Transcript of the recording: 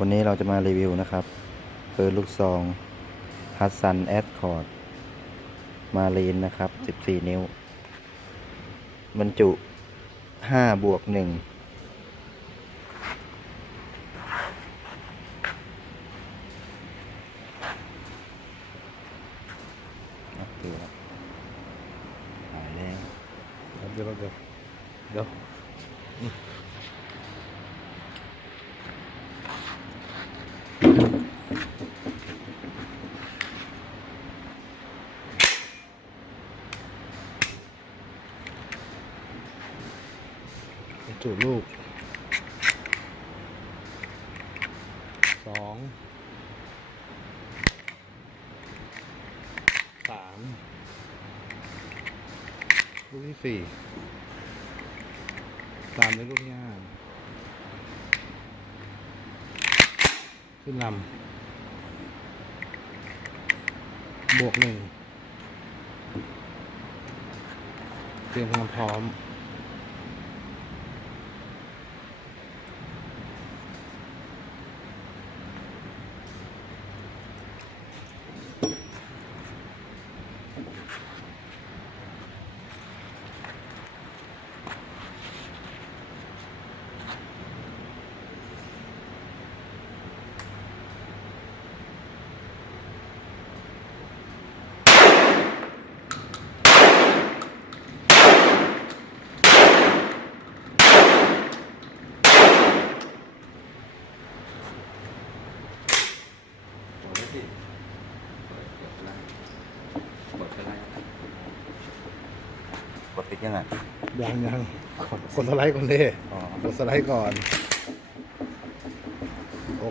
วันนี้เราจะมารีวิวนะครับปืนลูกซองฮัตซันแอดคอร์ดมารีนนะครับ 14 นิ้ว บรรจุ 5 บวก1โอเคครับหายแล้วเดี๋ยวเดี๋ยวเดี๋ยว จุลูกสองสามลูกที่สี่ตามด้วลูกที่ห้าขึ้นลำบวกหนึ่งเตรียมความพร้อม กดปิดยังไงยังยังกดสไลด์ก่อนเลยอ๋อกดสไลด์ก่อนโ